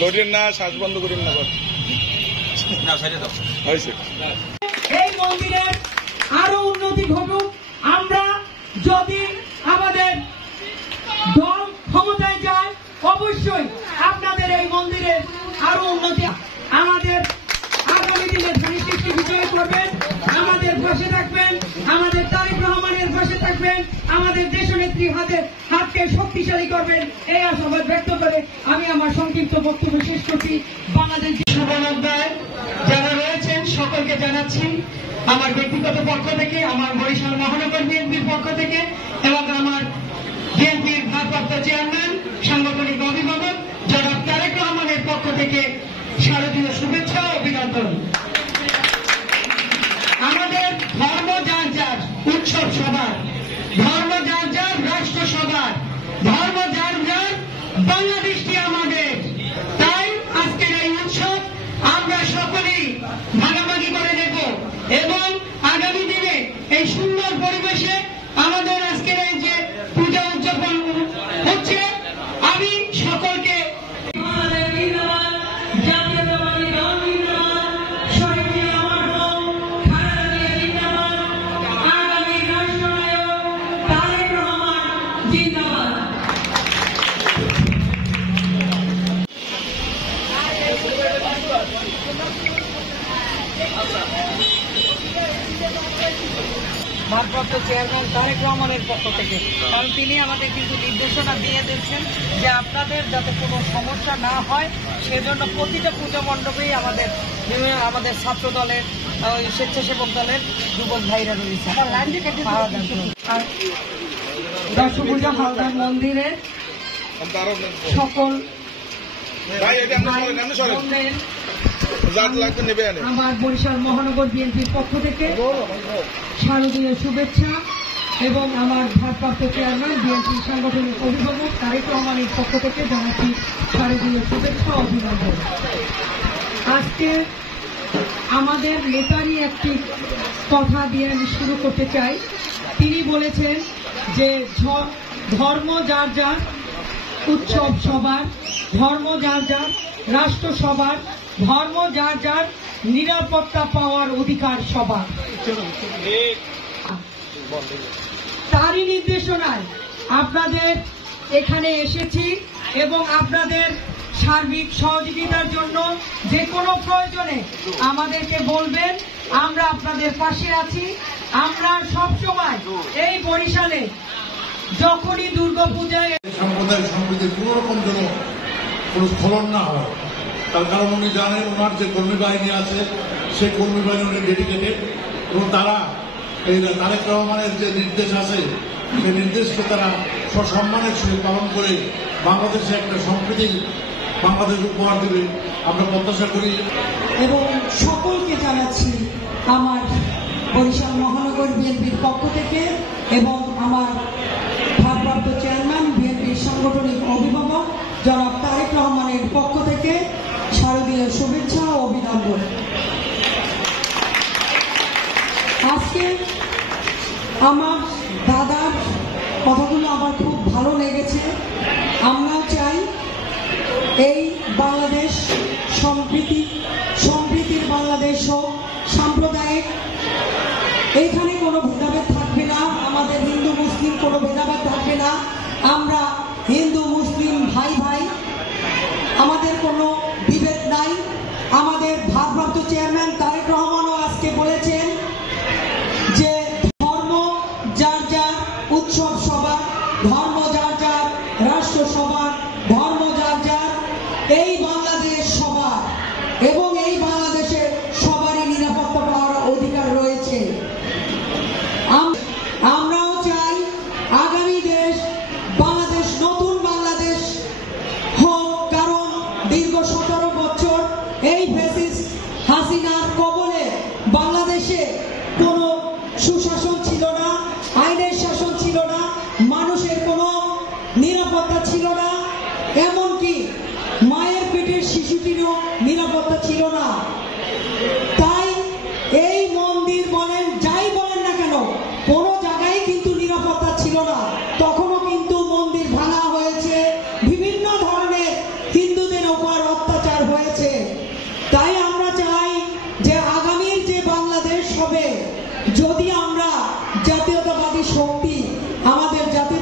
লোডের না শ্বাস বন্ধ করেন না হয়েছে। এই মন্দিরের আরো উন্নতি ঘটুক। আমরা যদি আমাদের দল ক্ষমতায় যায় অবশ্যই আপনাদের এই মন্দিরের আরো উন্নতি, আমাদের আগামী দিনে ধানিশিষ্টি বিজয় করবেন, আমাদের পাশে থাকবেন, আমাদের তারেক রহমানের পাশে থাকবেন, আমাদের দেশনেত্রী হাতকে শক্তিশালী করবেন, এই আশাবাদ ব্যক্ত করে আমি আমার সংক্ষিপ্ত বক্তব্য শেষ করছি। বাংলাদেশ শুভনন্দায় যারা রয়েছেন সকলকে জানাচ্ছি আমার ব্যক্তিগত পক্ষ থেকে, আমার বরিশাল মহানগর বিএনপির পক্ষ থেকে এবং আমার বিএনপির ভারপ্রাপ্ত চেয়ারম্যান সাংগঠনিক অভিভাবক জনাব তারেক রহমানের পক্ষ থেকে শারদীয় শুভেচ্ছা ও অভিনন্দন। আমাদের ধর্ম যার যার, উৎসব সবার, ধর্ম যার যার, রাষ্ট্র সবার, ধর্ম যার যার, বাংলাদেশটি আমাদের। তাই আজকের এই উৎসব আমরা সকলেই ভাগাভাগি করে নেব এবং আগামী দিনে এই সুন্দর পরিবেশে আমাদের আজকের এই যে পূজা উদযাপন হচ্ছে, আমি সকলকে ভারপ্রাপ্ত চেয়ারম্যান তারেক রহমানের পক্ষ থেকে, কারণ তিনি আমাদের কিন্তু নির্দেশনা দিয়ে দিচ্ছেন যে আপনাদের যাতে কোনো সমস্যা না হয় সেজন্য প্রতিটা পুজো মণ্ডপেই আমাদের ছাত্র দলের, স্বেচ্ছাসেবক দলের যুবক ভাইরা রয়েছে। দশভূজা হালদার মন্দিরে সকল আমার বরিশাল মহানগর বিএনপির পক্ষ থেকে শারদীয় শুভেচ্ছা এবং আমার ভারপ্রাপ্ত চেয়ারম্যান বিএনপির সাংগঠনিক অভিভাবক তারেক রহমানের পক্ষ থেকে জানাচ্ছি শারদীয় শুভেচ্ছা ও অভিনন্দন। আজকে আমাদের নেতারই একটি কথা দিয়ে আমি শুরু করতে চাই। তিনি বলেছেন যে ধর্ম যার যার, উৎসব সবার, ধর্ম যার যার, রাষ্ট্র সবার, ধর্ম যার যার, নিরাপত্তা পাওয়ার অধিকার সবার। তারই নির্দেশনায় আপনাদের এখানে এসেছি এবং আপনাদের সার্বিক সহযোগিতার জন্য যে কোনো প্রয়োজনে আমাদেরকে বলবেন, আমরা আপনাদের পাশে আছি। আমরা সবসময় এই বরিশালে যখনই দুর্গাপূজায় সম্প্রদায় সম্প্রীতির কোন রকম যেন কোন স্খলন না হয়, তার কারণ উনি জানেন ওনার যে কর্মী বাহিনী আছে সেই কর্মী বাহিনী উনি ডেডিকেটেড এবং তারা এই তারেক রহমানের যে নির্দেশ আছে সেই নির্দেশকে তারা সসম্মানের সহিত পালন করে বাংলাদেশে একটা সম্প্রীতি বাংলাদেশ উপহার দেবে আমরা প্রত্যাশা করি। এবং সকলকে জানাচ্ছি আমার বরিশাল মহানগর বিএনপির পক্ষ থেকে এবং আমার ভারপ্রাপ্ত চেয়ারম্যান বিএনপির সাংগঠনিক অভিভাবক জনাব তারেক রহমানের পক্ষ থেকে শারদীয় শুভেচ্ছা ও অভিনন্দন। আজকে আমার দাদার কথাগুলো আমার খুব ভালো লেগেছে। আমরাও চাই এই বাংলাদেশ সম্প্রীতির বাংলাদেশ হোক, সাম্প্রদায়িক, এইখানে কোনো ভেদাভেদ থাকবে না, আমাদের হিন্দু মুসলিম কোনো ভেদাভেদ থাকবে না। আমরা হিন্দু মুসলিম ভাই ভাই, আমাদের কোনো বিভেদ নাই। আমাদের ভারপ্রাপ্ত চেয়ারম্যান তারেক রহমানও আজকে বলেছেন যে ধর্ম যার যার, উৎসব সবার, ধর্ম যার যার, রাষ্ট্র সবার, ধর্ম যার যার, এই বাংলাদেশ সবার এবং এই বাংলাদেশে সবারই নিরাপত্তা পাওয়ার অধিকার রয়েছে। আমরাও চাই আগামী দেশ বাংলাদেশ নতুন বাংলাদেশ হোক, কারণ দীর্ঘ 17 বছর এই ফ্যাসিস্ট হাসিনার কবলে বাংলাদেশে কোনো সুশাসন ছিল না, আইনের শাসন ছিল না, মানুষের কোনো নিরাপত্তা ছিল না, এমনকি মায়ের পেটের শিশুটিরও নিরাপত্তা ছিল না। তাই এই মন্দির বলেন, যাই বলেন না কেন, কোনো জায়গায় কিন্তু নিরাপত্তা ছিল না। তখনও কিন্তু মন্দির ভাঙা হয়েছে, বিভিন্ন ধরনের হিন্দুদের উপর অত্যাচার আমাদের জাতীয়